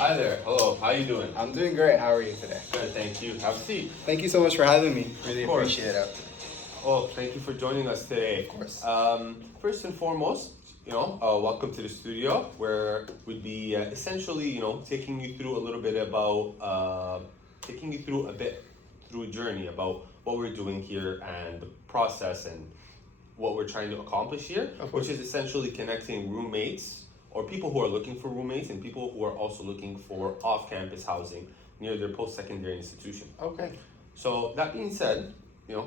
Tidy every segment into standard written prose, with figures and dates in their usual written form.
Hi there. Hello. How you doing? I'm doing great. How are you today? Good, thank you. Have a seat. Thank you so much for having me. Really Of course. appreciate it. Well, thank you for joining us today. Of course. First and foremost, welcome to the studio where we'd be essentially, taking you through a little bit about, taking you through through a journey about what we're doing here and the process and what we're trying to accomplish here, which is essentially connecting roommates or people who are looking for roommates and people who are also looking for off-campus housing near their post-secondary institution. Okay. So that being said,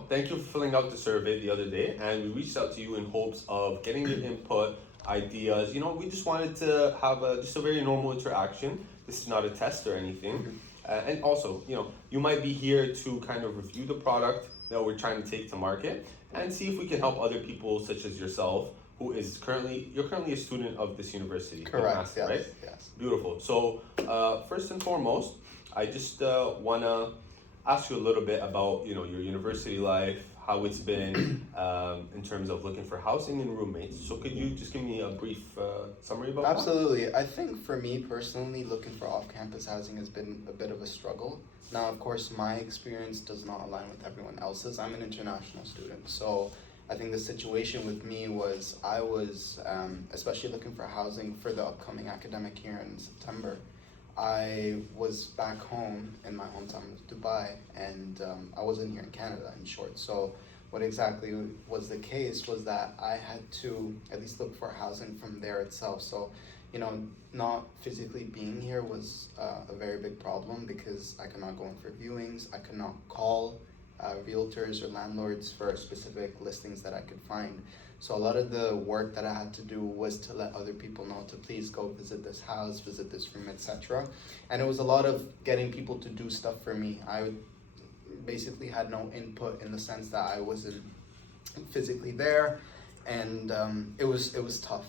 thank you for filling out the survey the other day, and we reached out to you in hopes of getting your input, ideas. We just wanted to have just a very normal interaction. This is not a test or anything. And also, you might be here to kind of review the product that we're trying to take to market and see if we can help other people such as yourself, you're currently a student of this university. Correct. Master, yes. right? Yes. Beautiful. So first and foremost, I just wanna ask you a little bit about your university life, how it's been in terms of looking for housing and roommates. So could you just give me a brief summary about that? Absolutely. I think for me personally, looking for off-campus housing has been a bit of a struggle. Now, of course, my experience does not align with everyone else's. I'm an international student, so I think the situation with me was I was especially looking for housing for the upcoming academic year in September. I was back home in my hometown of Dubai, and I wasn't here in Canada, in short. So what exactly was the case was that I had to at least look for housing from there itself. So, not physically being here was a very big problem because I could not go in for viewings, I could not call realtors or landlords for specific listings that I could find. So a lot of the work that I had to do was to let other people know to please go visit this house, visit this room, etc. And it was a lot of getting people to do stuff for me. I basically had no input in the sense that I wasn't physically there, and it was tough.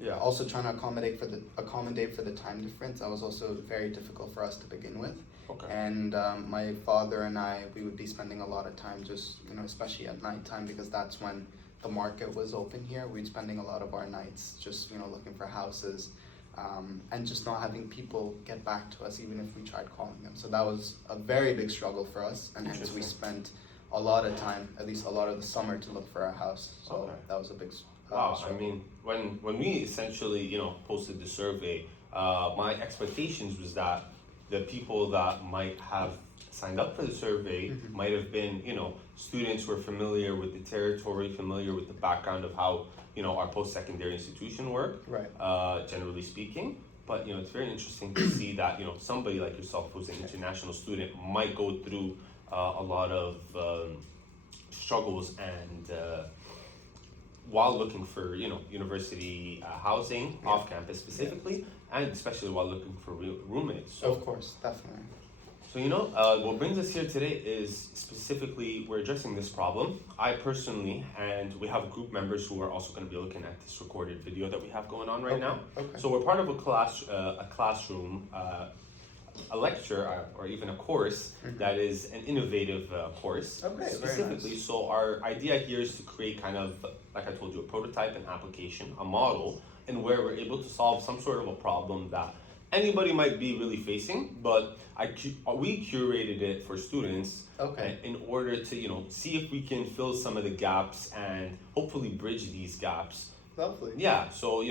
Yeah. Also trying to accommodate for the time difference. That was also very difficult for us to begin with. Okay. And my father and we would be spending a lot of time just, especially at nighttime, because that's when the market was open here. We'd spending a lot of our nights just, looking for houses, and just not having people get back to us even if we tried calling them. So that was a very big struggle for us, and hence we spent a lot of time, at least a lot of the summer, to look for a house. So that was a big Wow, struggle. I mean, when we essentially, posted the survey, my expectations was that the people that might have signed up for the survey might have been, students who are familiar with the territory, familiar with the background of how, our post-secondary institution work, Right. Generally speaking. But, it's very interesting to see that, somebody like yourself who's an international student might go through a lot of struggles and while looking for university housing off campus specifically, and especially while looking for roommates. So, Of course, definitely. So what brings us here today is specifically we're addressing this problem. I personally, and we have group members who are also going to be looking at this recorded video that we have going on right now. Okay. So we're part of a classroom, a lecture, or even a course that is an innovative course. Okay, very specifically. nice. So our idea here is to create kind of, like I told you, a prototype, an application, a model, and where we're able to solve some sort of a problem that anybody might be really facing, but we curated it for students in order to see if we can fill some of the gaps and hopefully bridge these gaps. Lovely. Yeah, so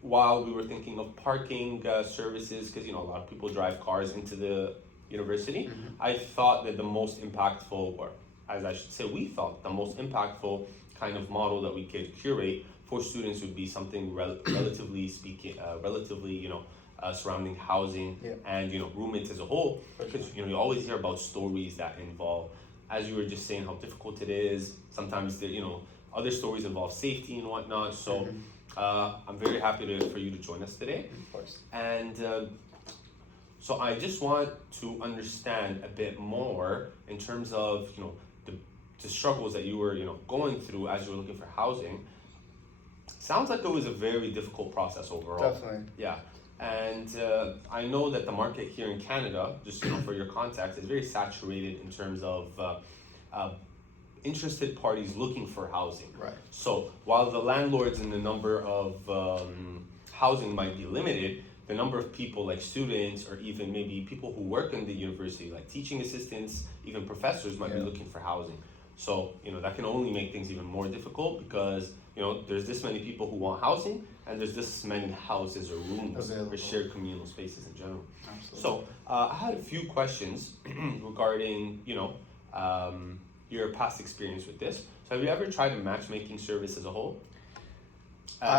while we were thinking of parking services, because a lot of people drive cars into the university, I thought that the most impactful, or as I should say, we thought the most impactful kind of model that we could curate for students would be something relatively speaking, surrounding housing and roommates as a whole, because you always hear about stories that involve, as you were just saying, how difficult it is. Sometimes other stories involve safety and whatnot. So I'm very happy for you to join us today. Of course. And so I just want to understand a bit more in terms of the struggles that you were going through as you were looking for housing. Sounds like it was a very difficult process overall. Definitely. Yeah. And I know that the market here in Canada, just for your context, is very saturated in terms of interested parties looking for housing. Right. So while the landlords and the number of housing might be limited, the number of people like students or even maybe people who work in the university, like teaching assistants, even professors might be looking for housing. So, that can only make things even more difficult because, there's this many people who want housing and there's this many houses or rooms available, or shared communal spaces in general. Absolutely. So, I had a few questions regarding, your past experience with this. So have you ever tried a matchmaking service as a whole?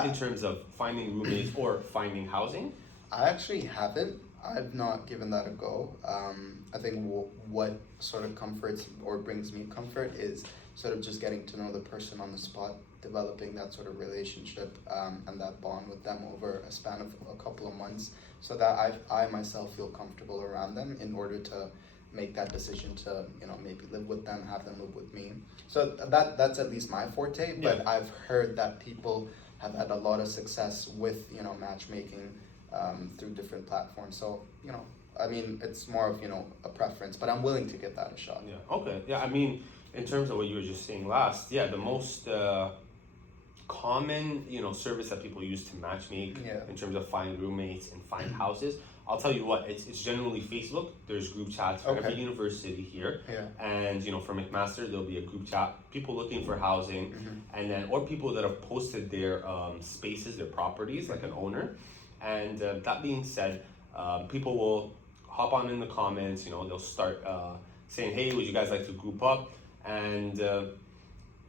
In terms of finding roommates or finding housing? I actually haven't. I've not given that a go. I think what sort of comforts or brings me comfort is sort of just getting to know the person on the spot, developing that sort of relationship and that bond with them over a span of a couple of months, so that I myself feel comfortable around them in order to make that decision to maybe live with them, have them live with me. So that's at least my forte. But I've heard that people have had a lot of success with matchmaking through different platforms. So I mean, it's more of a preference, but I'm willing to give that a shot. Yeah. Okay. Yeah. I mean, in terms of what you were just saying last, the most common service that people use to matchmake in terms of find roommates and find houses. I'll tell you what, it's generally Facebook. There's group chats for every university here. And for McMaster, there'll be a group chat, people looking for housing, and then or people that have posted their spaces, their properties, like an owner. And that being said, people will hop on in the comments, they'll start saying, hey, would you guys like to group up? And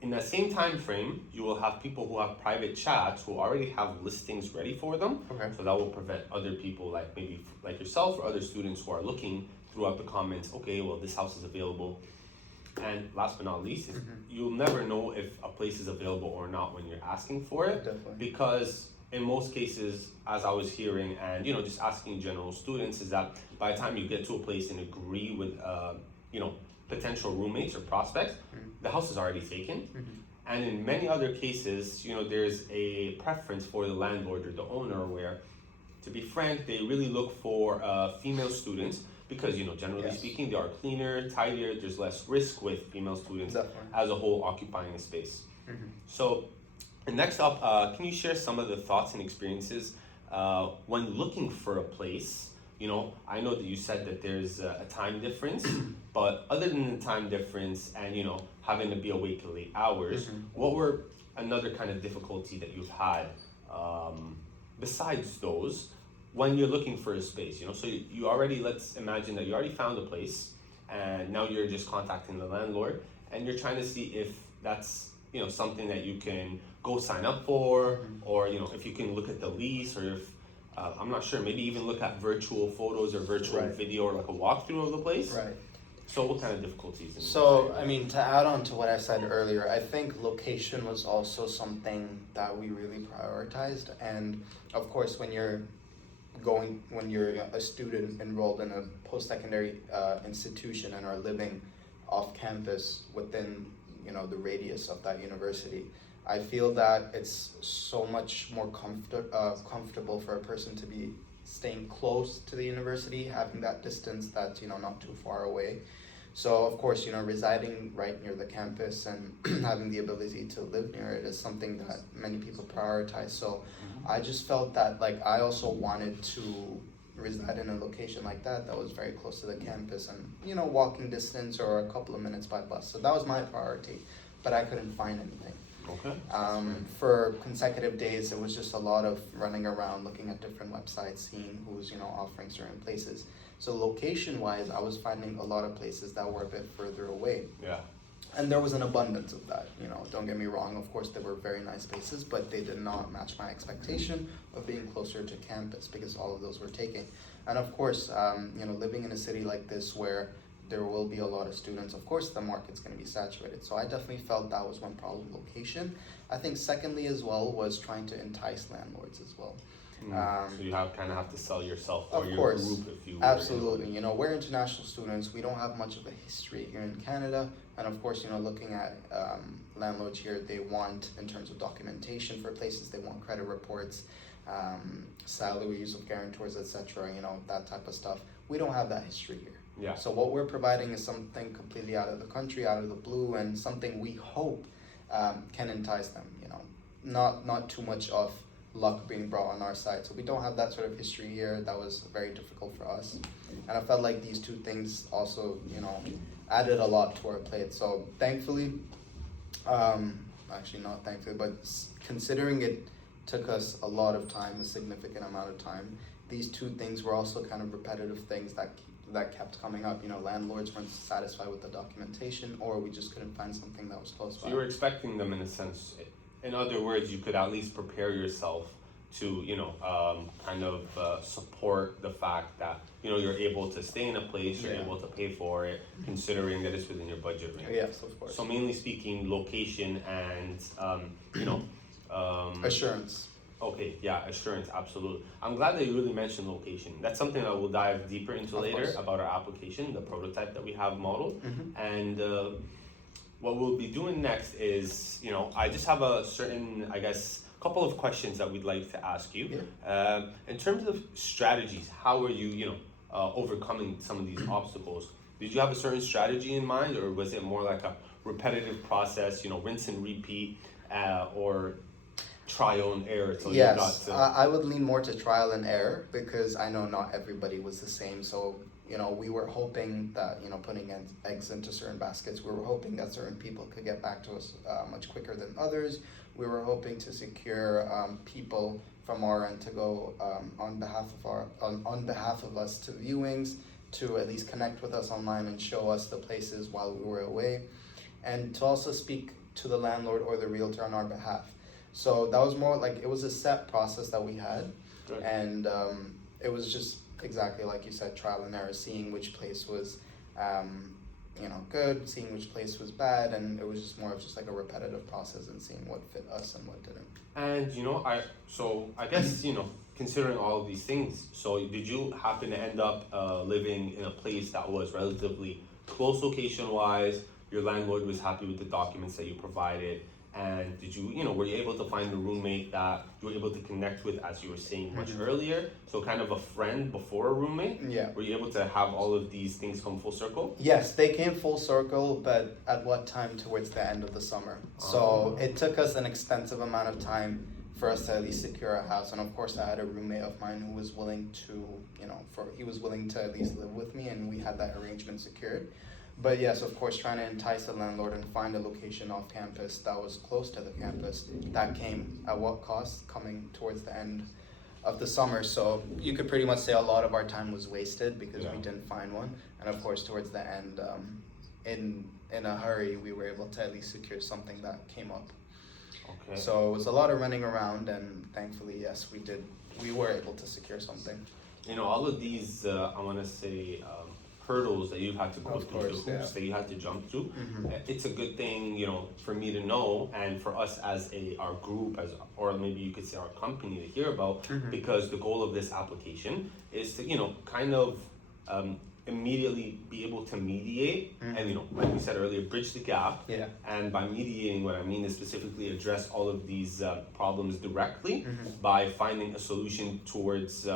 in that same time frame, you will have people who have private chats who already have listings ready for them. So that will prevent other people like maybe like yourself or other students who are looking throughout the comments, okay, well, this house is available. And last but not least, you'll never know if a place is available or not when you're asking for it. Because in most cases, as I was hearing and just asking general students, is that by the time you get to a place and agree with potential roommates or prospects, the house is already taken. And in many other cases, there's a preference for the landlord or the owner where, to be frank, they really look for female students because, generally speaking, they are cleaner, tidier, there's less risk with female students as a whole occupying a space. So, and next up, can you share some of the thoughts and experiences when looking for a place? I know that you said that there's a time difference, but other than the time difference and, having to be awake till late hours, what were another kind of difficulty that you've had besides those when you're looking for a space? So you already, let's imagine that you already found a place and now you're just contacting the landlord and you're trying to see if that's, something that you can go sign up for, or, if you can look at the lease, or if, I'm not sure, maybe even look at virtual photos or virtual video or like a walkthrough of the place. So what kind of difficulties? So, I mean, to add on to what I said earlier, I think location was also something that we really prioritized. And of course, when you're a student enrolled in a post-secondary institution and are living off campus within, the radius of that university, I feel that it's so much more comfortable for a person to be staying close to the university, having that distance that's not too far away. So of course, residing right near the campus and having the ability to live near it is something that many people prioritize. So I just felt that I also wanted to reside in a location like that was very close to the campus and walking distance or a couple of minutes by bus. So that was my priority, but I couldn't find anything. For consecutive days, it was just a lot of running around, looking at different websites, seeing who's offering certain places. So location-wise, I was finding a lot of places that were a bit further away. And there was an abundance of that. Don't get me wrong. Of course, there were very nice places, but they did not match my expectation of being closer to campus because all of those were taken. And of course, living in a city like this where there will be a lot of students, of course the market's going to be saturated. So I definitely felt that was one problem, location. I think secondly as well was trying to entice landlords as well. So you kind of have to sell yourself or of your course, group if you absolutely. We're international students. We don't have much of a history here in Canada. And of course, looking at landlords here, they want, in terms of documentation for places, they want credit reports, salaries of guarantors, etc., that type of stuff. We don't have that history here. So what we're providing is something completely out of the country, out of the blue, and something we hope can entice them. Not too much of luck being brought on our side. So we don't have that sort of history here. That was very difficult for us. And I felt like these two things also, added a lot to our plate. So thankfully, actually not thankfully, but considering it took us a lot of time, a significant amount of time, these two things were also kind of repetitive things that kept coming up. Landlords weren't satisfied with the documentation, or we just couldn't find something that was close by. So you were expecting them in a sense. In other words, you could at least prepare yourself to, support the fact that, you're able to stay in a place, you're able to pay for it, considering that it's within your budget range. Yes, of course. So mainly speaking, location and, assurance. Okay, yeah, assurance, absolutely. I'm glad that you really mentioned location. That's something that we'll dive deeper into later about our application, the prototype that we have modeled. And what we'll be doing next is, I just have a certain, couple of questions that we'd like to ask you. In terms of strategies, how are you, overcoming some of these obstacles? Did you have a certain strategy in mind, or was it more like a repetitive process, rinse and repeat, or trial and error till you got to... I would lean more to trial and error, because I know not everybody was the same. So we were hoping that putting eggs into certain baskets, we were hoping that certain people could get back to us much quicker than others. We were hoping to secure people from our end to go on behalf of us to viewings, to at least connect with us online and show us the places while we were away, and to also speak to the landlord or the realtor on our behalf. So that was more like, it was a set process that we had. Good. And it was just exactly like you said, trial and error, seeing which place was good, seeing which place was bad, and it was just more of just like a repetitive process and seeing what fit us and what didn't. And I guess considering all of these things, so did you happen to end up living in a place that was relatively close location wise? Your landlord was happy with the documents that you provided, and did you were you able to find a roommate that you were able to connect with, as you were saying much earlier, so kind of a friend before a roommate? Yeah. Were you able to have all of these things come full circle? Yes, they came full circle, but at what time? Towards the end of the summer. So it took us an extensive amount of time for us to at least secure a house. And of course I had a roommate of mine who was willing to, he was willing to at least live with me, and we had that arrangement secured. But yes, of course, trying to entice the landlord and find a location off campus that was close to the campus, that came at what cost? Coming towards the end of the summer. So you could pretty much say a lot of our time was wasted because we didn't find one. And of course, towards the end, in a hurry, we were able to at least secure something that came up. Okay. So it was a lot of running around, and thankfully, yes, we were able to secure something. All of these, I want to say, hurdles that you've had to go through, the hoops that you had to jump through. It's a good thing, for me to know, and for us as our group, or maybe you could say our company, to hear about, because the goal of this application is to, immediately be able to mediate and, like we said earlier, bridge the gap. Yeah. And by mediating, what I mean is specifically address all of these problems directly by finding a solution towards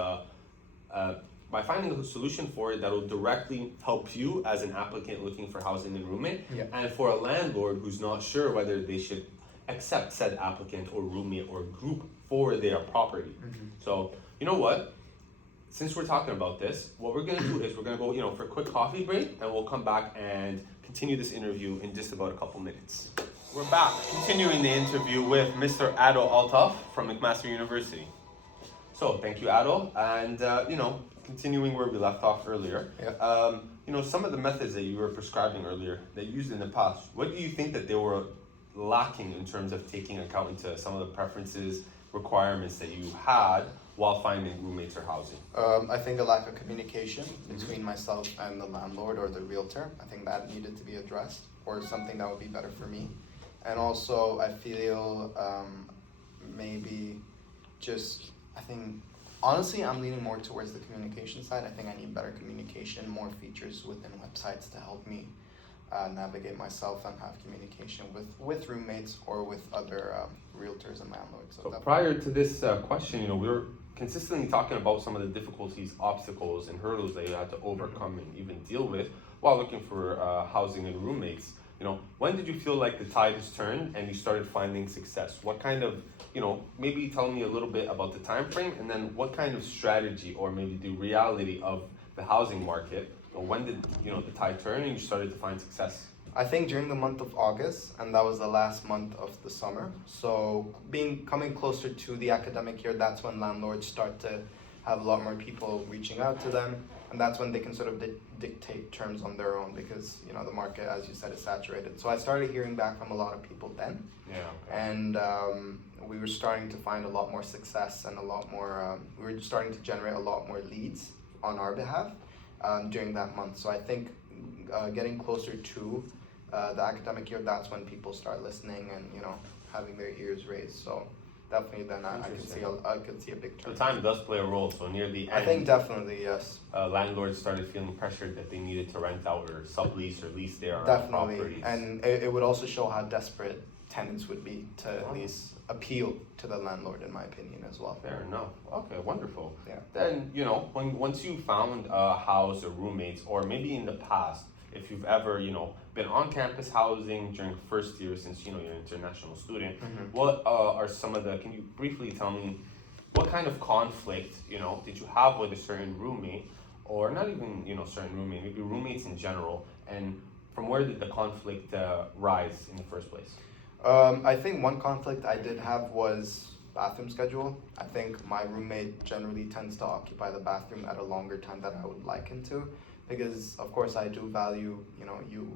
by finding a solution for it that will directly help you as an applicant looking for housing and roommate, and for a landlord who's not sure whether they should accept said applicant or roommate or group for their property. So, you know what? Since we're talking about this, what we're gonna do is we're gonna go, for a quick coffee break, and we'll come back and continue this interview in just about a couple minutes. We're back, continuing the interview with Mr. Al-Attar from McMaster University. So, thank you, Ado, and continuing where we left off earlier, some of the methods that you were prescribing earlier that you used in the past, what do you think that they were lacking in terms of taking account into some of the preferences, requirements that you had while finding roommates or housing? I think a lack of communication between myself and the landlord or the realtor. I think that needed to be addressed, or something that would be better for me. And also I feel honestly, I'm leaning more towards the communication side. I think I need better communication, more features within websites to help me navigate myself and have communication with roommates or with other realtors and landlords. So prior to this question, we were consistently talking about some of the difficulties, obstacles, and hurdles that you had to overcome and even deal with while looking for housing and roommates. when did you feel like the tide has turned and you started finding success? What kind of, maybe tell me a little bit about the time frame, and then what kind of strategy or maybe the reality of the housing market, or when did, the tide turn and you started to find success? I think during the month of August, and that was the last month of the summer. So coming closer to the academic year, that's when landlords start to have a lot more people reaching out to them, and that's when they can sort of dictate terms on their own, because the market, as you said, is saturated. So I started hearing back from a lot of people then, and we were starting to find a lot more success and a lot more. We were starting to generate a lot more leads on our behalf during that month. So I think getting closer to the academic year, that's when people start listening and having their ears raised. So definitely then I could see a big turn. So time does play a role. So near the end, I think definitely yes. Landlords started feeling pressured that they needed to rent out or sublease or lease their definitely properties. And it would also show how desperate tenants would be to at least appeal to the landlord, in my opinion, as well. Fair enough. Okay, wonderful. Yeah. Then once you found a house or roommates, or maybe in the past, if you've ever been on campus housing during first year, since you're an international student, what are some of the? Can you briefly tell me what kind of conflict did you have with a certain roommate, or not even certain roommate, maybe roommates in general, and from where did the conflict rise in the first place? I think one conflict I did have was bathroom schedule. I think my roommate generally tends to occupy the bathroom at a longer time than I would like him to, because of course I do value you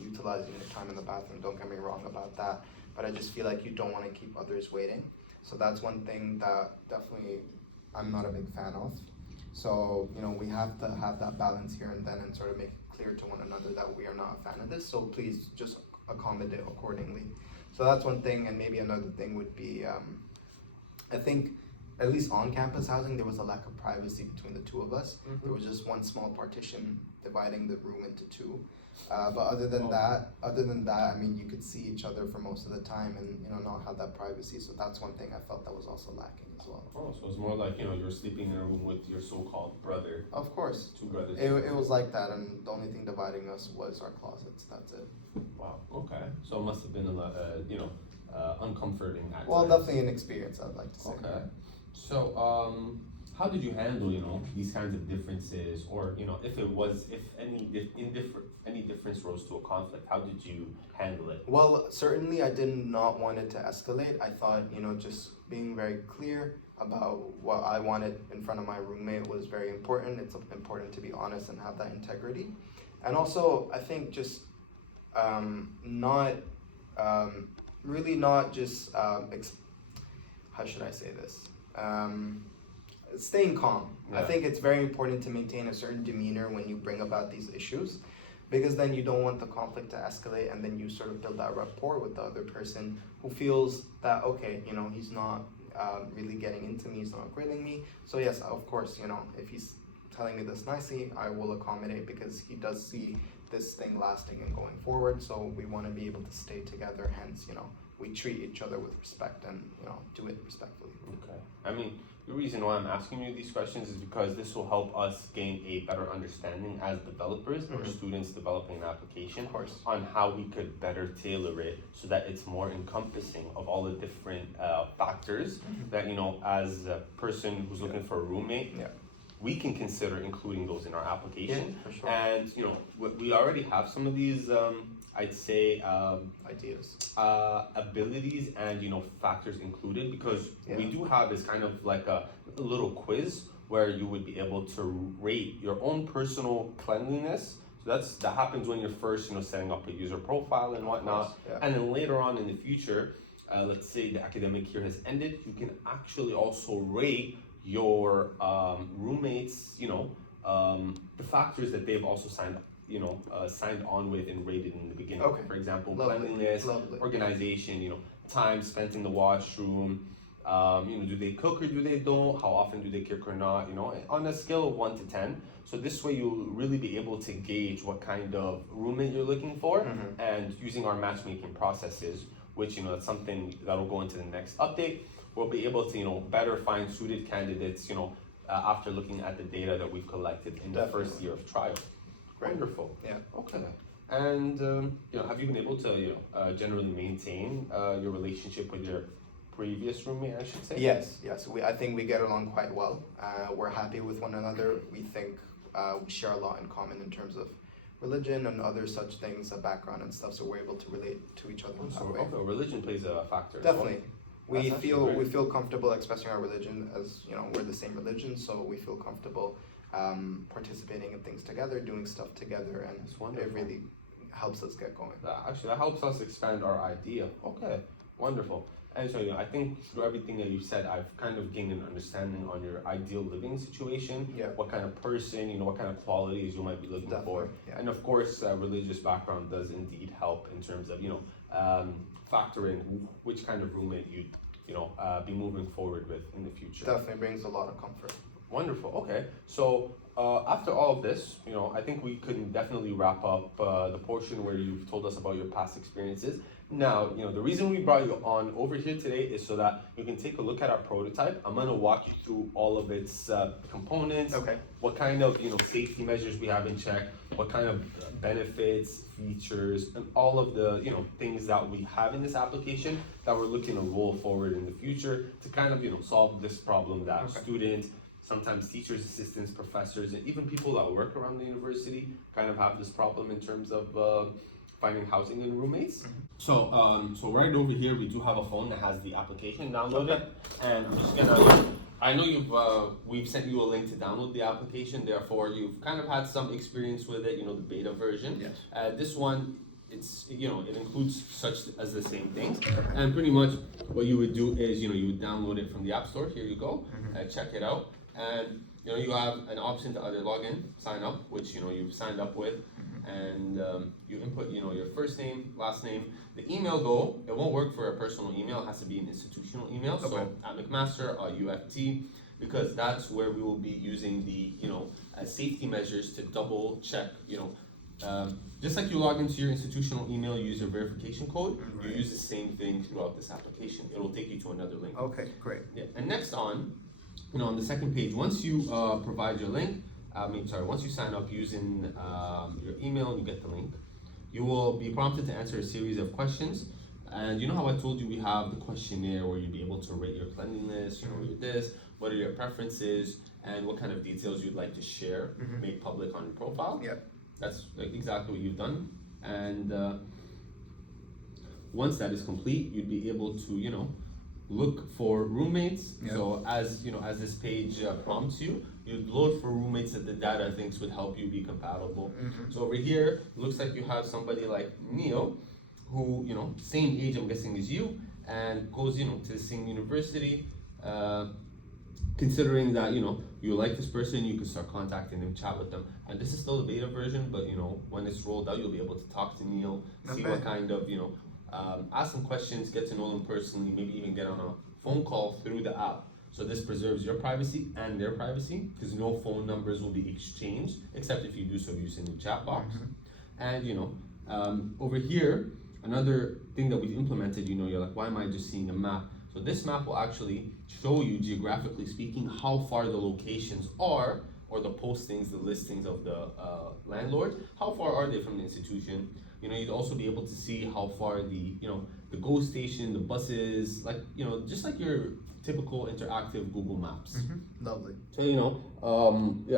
utilizing your time in the bathroom, don't get me wrong about that, but I just feel like you don't want to keep others waiting. So that's one thing that definitely I'm not a big fan of. So we have to have that balance here and then, and sort of make it clear to one another that we are not a fan of this, so please just accommodate accordingly. So that's one thing. And maybe another thing would be I think at least on campus housing, there was a lack of privacy between the two of us. There was just one small partition dividing the room into two. But other than that, I mean, you could see each other for most of the time, and not have that privacy. So that's one thing I felt that was also lacking as well. Oh, so it's more like you're sleeping in a room with your so-called brother. Of course, two brothers. It was like that, and the only thing dividing us was our closets. That's it. Wow. Okay. So it must have been a lot, uncomforting. At Well, times. definitely an experience, I'd like to say. Okay. So, how did you handle, these kinds of differences, or if any difference rose to a conflict, how did you handle it? Well, certainly I did not want it to escalate. I thought, just being very clear about what I wanted in front of my roommate was very important. It's important to be honest and have that integrity. And also, I think just how should I say this? Staying calm. Yeah. I think it's very important to maintain a certain demeanor when you bring about these issues, because then you don't want the conflict to escalate, and then you sort of build that rapport with the other person who feels that, okay, he's not really getting into me, he's not grilling me. So yes, of course, if he's telling me this nicely, I will accommodate, because he does see this thing lasting and going forward. So we want to be able to stay together, hence, we treat each other with respect and, do it respectfully. Okay. I mean, the reason why I'm asking you these questions is because this will help us gain a better understanding as developers or students developing an application on how we could better tailor it so that it's more encompassing of all the different factors that, as a person who's looking for a roommate, we can consider including those in our application. Yeah, for sure. And, we already have some of these, I'd say, ideas, abilities and, factors included, because we do have this kind of like a little quiz where you would be able to rate your own personal cleanliness. So that happens when you're first, setting up a user profile and whatnot. And then later on in the future, let's say the academic year has ended, you can actually also rate your roommates, the factors that they've also signed on with and rated in the beginning. Okay. For example, cleanliness, organization, time spent in the washroom, do they cook or do they don't? How often do they cook or not? On a scale of 1 to 10. So this way you'll really be able to gauge what kind of roommate you're looking for, and using our matchmaking processes, which, that's something that'll go into the next update. We'll be able to, better find suited candidates, after looking at the data that we've collected in the first year of trial. Great. Wonderful. Yeah. Okay. And have you been able to generally maintain your relationship with your previous roommate, I should say? Yes. I think we get along quite well. We're happy with one another. We think we share a lot in common in terms of religion and other such things, a background and stuff. So we're able to relate to each other in that way. Okay, religion plays a factor. Definitely. We That's feel comfortable expressing our religion, as we're the same religion, so we feel comfortable participating in things together, doing stuff together, and it really helps us get going. That helps us expand our idea. Okay, wonderful. And so I think through everything that you said, I've kind of gained an understanding on your ideal living situation. Yeah. What kind of person, what kind of qualities you might be looking for. Yeah. And of course, religious background does indeed help in terms of factor in which kind of roommate you'd be moving forward with in the future. Definitely brings a lot of comfort. Wonderful. Okay, so after all of this, I think we can definitely wrap up the portion where you've told us about your past experiences. Now, the reason we brought you on over here today is so that you can take a look at our prototype. I'm going to walk you through all of its components. Okay. What kind of safety measures we have in check, what kind of benefits, features, and all of the things that we have in this application that we're looking to roll forward in the future to kind of solve this problem that students, sometimes teachers, assistants, professors, and even people that work around the university kind of have this problem in terms of finding housing and roommates. So right over here we do have a phone that has the application downloaded, and I'm just gonna. I know we've sent you a link to download the application. Therefore, you've kind of had some experience with it. The beta version. Yes. This one, it includes such as the same things, and pretty much what you would do is you would download it from the App Store. Here you go. Check it out, and you have an option to either log in, sign up, which you've signed up with. And you input, your first name, last name. The email though, it won't work for a personal email. It has to be an institutional email. Okay. So at McMaster, UFT, because that's where we will be using the, safety measures to double check, just like you log into your institutional email, you use your verification code, you use the same thing throughout this application. It'll take you to another link. Okay, great. Yeah. And next on the second page, once you provide your link, once you sign up using your email and you get the link, you will be prompted to answer a series of questions. And how I told you we have the questionnaire where you'll be able to rate your cleanliness, your this, what are your preferences, and what kind of details you'd like to share, make public on your profile. Yeah. That's exactly what you've done. And once that is complete, you'd be able to, look for roommates. Yep. So as this page prompts you, you'd load for roommates that the data thinks would help you be compatible. So over here, looks like you have somebody like Neil, who same age I'm guessing as you, and goes to the same university. Considering that you like this person, you can start contacting them, chat with them. And this is still the beta version, but when it's rolled out, you'll be able to talk to Neil, see what kind of ask some questions, get to know them personally, maybe even get on a phone call through the app. So this preserves your privacy and their privacy, because no phone numbers will be exchanged, except if you do so using the chat box. And over here, another thing that we've implemented, you're like, why am I just seeing a map? So this map will actually show you, geographically speaking, how far the locations are, or the postings, the listings of the landlord, how far are they from the institution. You'd also be able to see how far the GO station, the buses, like, just like your typical interactive Google Maps. Lovely. So,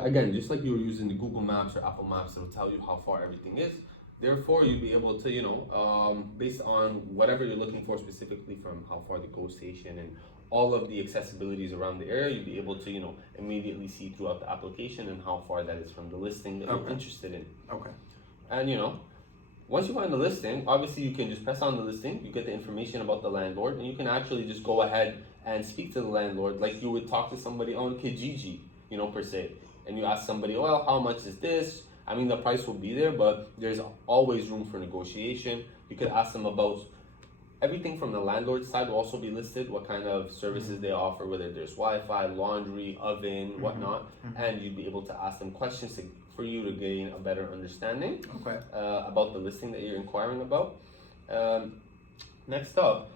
again, just like you were using the Google Maps or Apple Maps, it'll tell you how far everything is. Therefore, you'd be able to, based on whatever you're looking for specifically, from how far the GO station and all of the accessibilities around the area, you'd be able to, immediately see throughout the application and how far that is from the listing that you're interested in. Okay. And, once you find the listing, obviously you can just press on the listing, you get the information about the landlord, and you can actually just go ahead and speak to the landlord like you would talk to somebody on Kijiji, per se. And you ask somebody, well, how much is this? I mean, the price will be there, but there's always room for negotiation. You could ask them about everything from the landlord side will also be listed, what kind of services they offer, whether there's Wi-Fi, laundry, oven, whatnot, and you'd be able to ask them questions for you to gain a better understanding about the listing that you're inquiring about. Next up,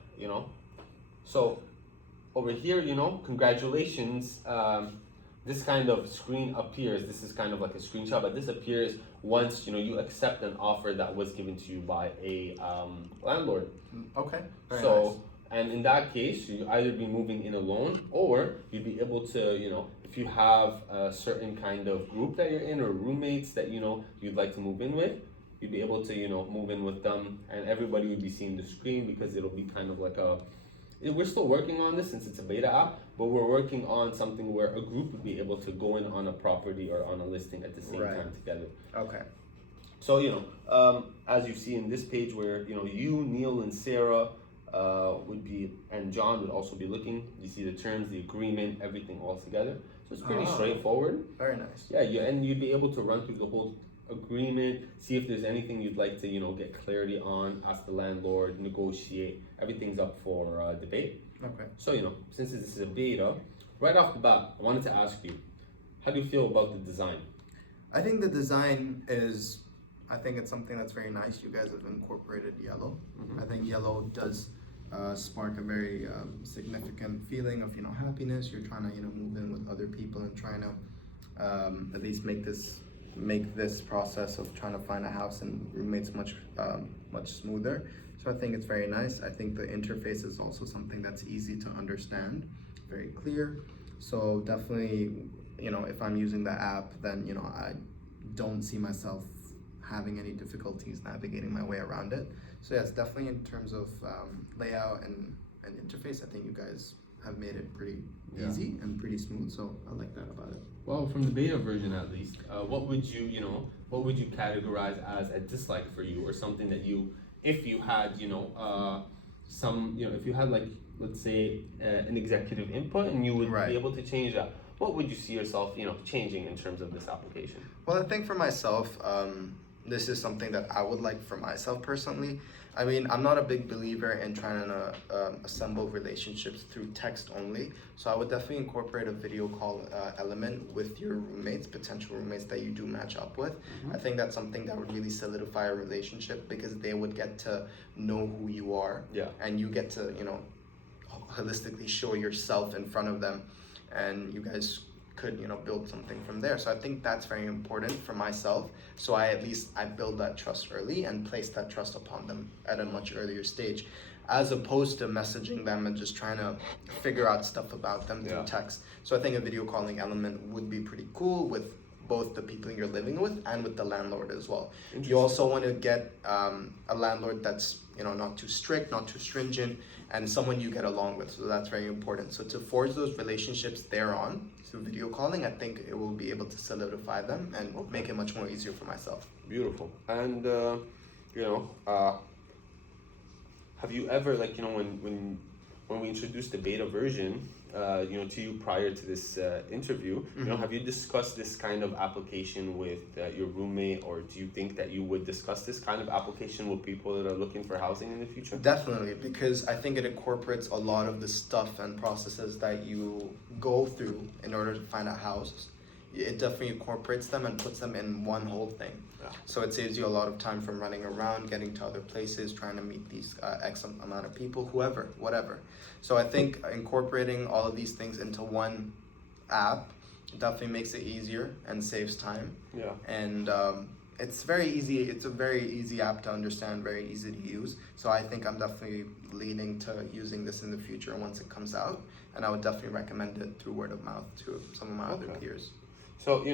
so over here, congratulations. this kind of screen appears. This is kind of like a screenshot, but this appears once you accept an offer that was given to you by a landlord. Okay. Very So, nice. and in that case, you either be moving in alone, or you'd be able to, if you have a certain kind of group that you're in, or roommates that you'd like to move in with, you'd be able to move in with them, and everybody would be seeing the screen, because it'll be kind of like we're still working on this since it's a beta app, but we're working on something where a group would be able to go in on a property or on a listing at the same Right. time together. Okay. So, as you see in this page where, you, Neil, and Sarah would be, and John would also be looking, you see the terms, the agreement, everything all together. So it's pretty straightforward. Very nice. Yeah, and you'd be able to run through the whole agreement, see if there's anything you'd like to, get clarity on, ask the landlord, negotiate. Everything's up for debate. Okay. So, since this is a beta, right off the bat, I wanted to ask you, how do you feel about the design? I think the design is, I think it's something that's very nice. You guys have incorporated yellow. I think yellow does spark a very significant feeling of happiness. You're trying to move in with other people and trying to at least make this process of trying to find a house and roommates much smoother. So I think it's very nice. I think the interface is also something that's easy to understand, very clear. So definitely, if I'm using the app, then I don't see myself having any difficulties navigating my way around it. So yes, definitely in terms of layout and interface, I think you guys have made it pretty easy and pretty smooth. So I like that about it. Well, from the beta version at least, what would you categorize as a dislike for you, or something that if you had, if you had, like, let's say, an executive input and you would be able to change that, what would you see yourself, changing in terms of this application? Well, I think for myself, this is something that I would like for myself personally. I mean, I'm not a big believer in trying to assemble relationships through text only. So I would definitely incorporate a video call element with your roommates, potential roommates that you do match up with. I think that's something that would really solidify a relationship, because they would get to know who you are. Yeah. And you get to, holistically show yourself in front of them, and you guys could build something from there. So I think that's very important for myself, so I build that trust early and place that trust upon them at a much earlier stage, as opposed to messaging them and just trying to figure out stuff about them through text. So I think a video calling element would be pretty cool with both the people you're living with and with the landlord as well. You also want to get a landlord that's not too strict, not too stringent, and someone you get along with. So that's very important. So to forge those relationships thereon through video calling, I think it will be able to solidify them and make it much more easier for myself. Beautiful. And have you ever, like, when we introduced the beta version, to you prior to this interview, have you discussed this kind of application with your roommate, or do you think that you would discuss this kind of application with people that are looking for housing in the future? Definitely, because I think it incorporates a lot of the stuff and processes that you go through in order to find a house. It definitely incorporates them and puts them in one whole thing. So it saves you a lot of time from running around, getting to other places, trying to meet these X amount of people, whatever. So I think incorporating all of these things into one app definitely makes it easier and saves time. Yeah. And it's very easy. It's a very easy app to understand, very easy to use. So I think I'm definitely leaning to using this in the future once it comes out. And I would definitely recommend it through word of mouth to some of my other peers. So,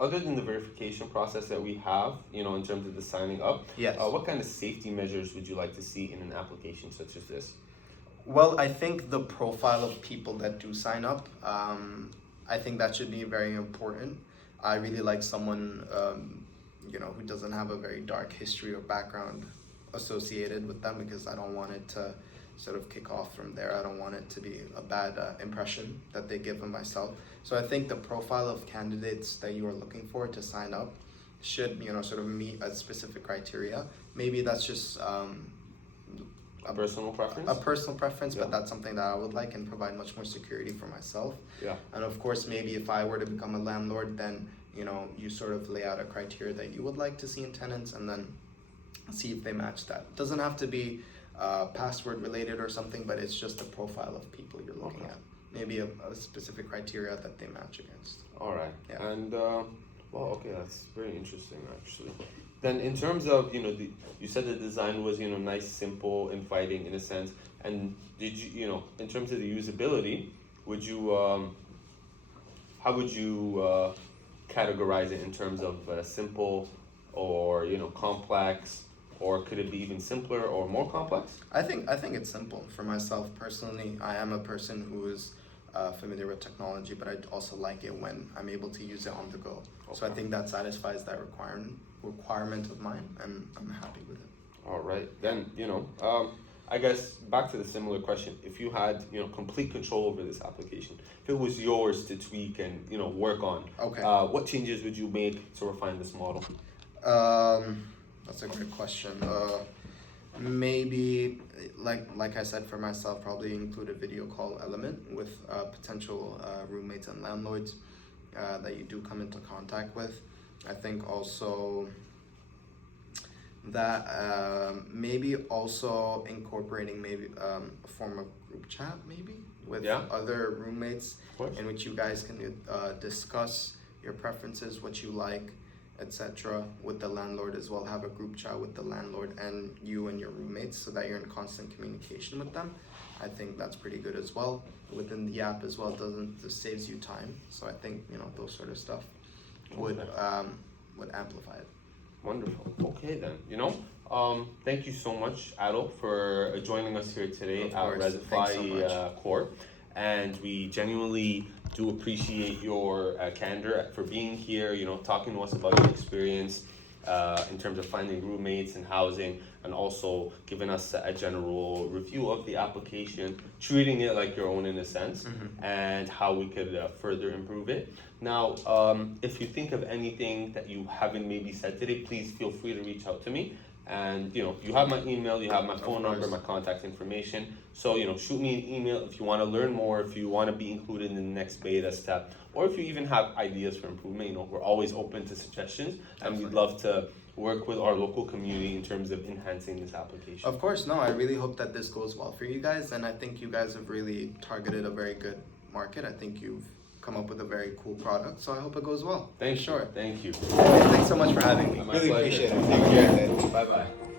other than the verification process that we have, in terms of the signing up, what kind of safety measures would you like to see in an application such as this? Well, I think the profile of people that do sign up, I think that should be very important. I really like someone, who doesn't have a very dark history or background associated with them, because I don't want it to sort of kick off from there. I don't want it to be a bad impression that they give of myself. So I think the profile of candidates that you are looking for to sign up should, sort of meet a specific criteria. Maybe that's just a personal preference? A personal preference, but that's something that I would like and provide much more security for myself. Yeah. And of course, maybe if I were to become a landlord, then, you sort of lay out a criteria that you would like to see in tenants, and then see if they match that. It doesn't have to be password related or something, but it's just the profile of people you're looking at. maybe a specific criteria that they match against. All right. Yeah. And well, okay, that's very interesting actually. Then in terms of, you said the design was, nice, simple, inviting in a sense. And did you, in terms of the usability, would you how would you categorize it in terms of simple or, complex, or could it be even simpler or more complex? I think it's simple. For myself personally, I am a person who is familiar with technology, but I also like it when I'm able to use it on the go. Okay. So I think that satisfies that requirement of mine, and I'm happy with it. All right, then I guess back to the similar question. If you had complete control over this application, if it was yours to tweak and work on, okay, what changes would you make to refine this model? That's a great question. Maybe like I said, for myself, probably include a video call element with potential roommates and landlords that you do come into contact with. I think also that maybe also incorporating maybe a form of group chat maybe with other roommates, in which you guys can discuss your preferences, what you like, etc. with the landlord as well. Have a group chat with the landlord and you and your roommates so that you're in constant communication with them. I think that's pretty good as well. Within the app as well, this saves you time. So I think those sort of stuff would amplify it. Wonderful. Okay then. Thank you so much, Adil, for joining us here today at Resify Corp. And we genuinely do appreciate your candor for being here, talking to us about your experience in terms of finding roommates and housing, and also giving us a general review of the application, treating it like your own in a sense, and how we could further improve it. Now, if you think of anything that you haven't maybe said today, please feel free to reach out to me. And you have my email, you have my phone number, my contact information. So shoot me an email if you want to learn more, if you want to be included in the next beta step, or if you even have ideas for improvement. We're always open to suggestions, and we'd love to work with our local community in terms of enhancing this application. Of course, no, I really hope that this goes well for you guys, and I think you guys have really targeted a very good market. I think you've come up with a very cool product, so I hope it goes well. Thank you. Thank you. Thanks so much for having me. My really pleasure. appreciate it. Take care. Bye-bye.